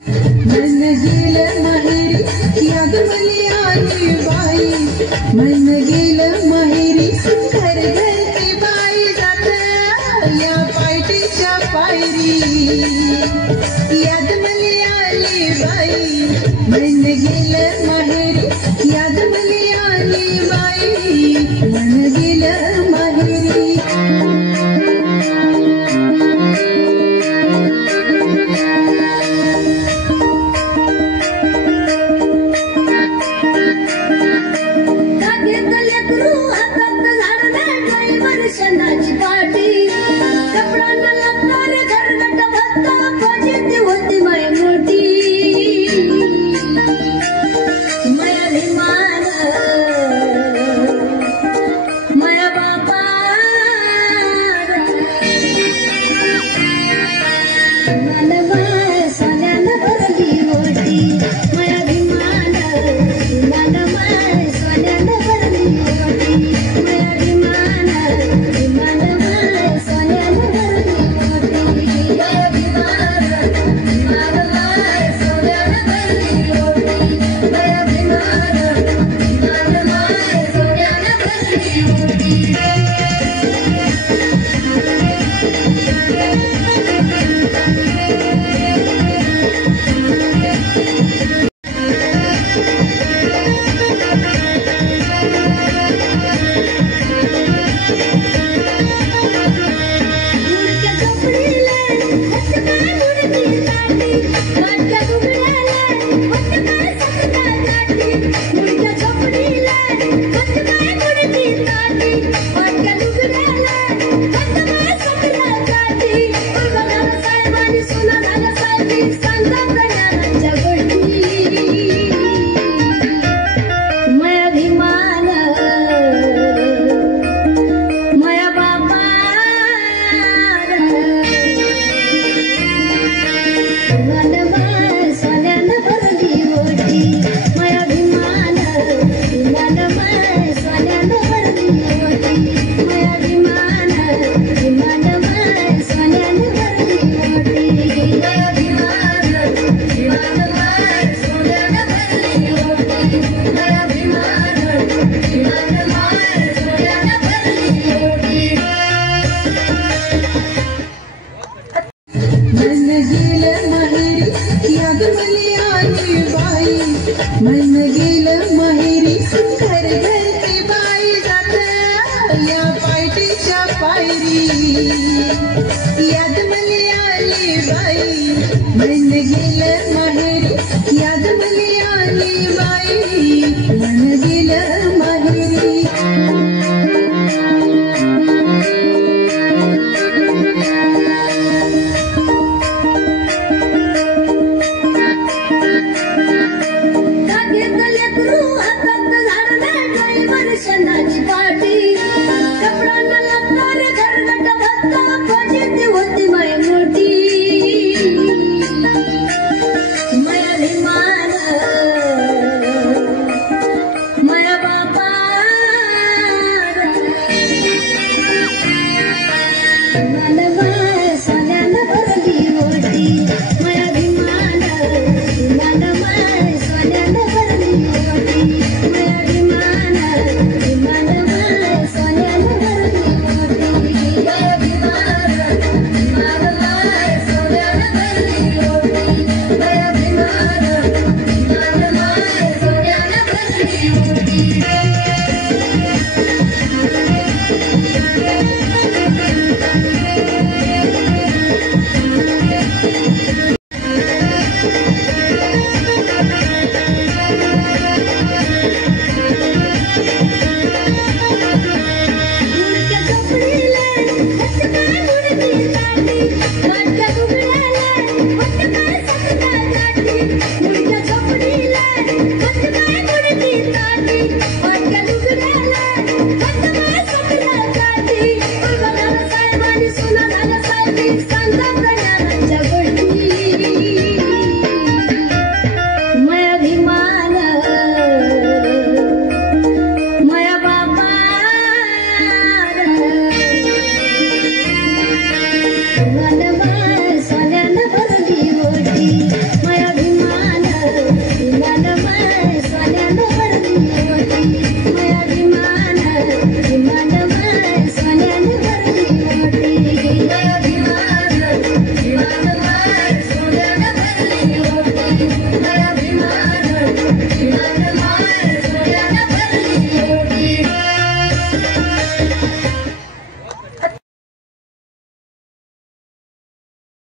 मन गेलं माहेरी याद मले आली बाई, मन गेलं माहेरी घर घरची बाई जात या पायटीच्या पायरी, याद मले आली बाई, मन गेलं माहेरी याद मले आली बाई, मन गेलं माहेरी। मन गेलं माहेरी घर घरची बाई जात या पायटीच्या पायरी, याद मले आली बाई, मन गेलं माहेरी याद मले आली बाई, मन गेलं माहेरी।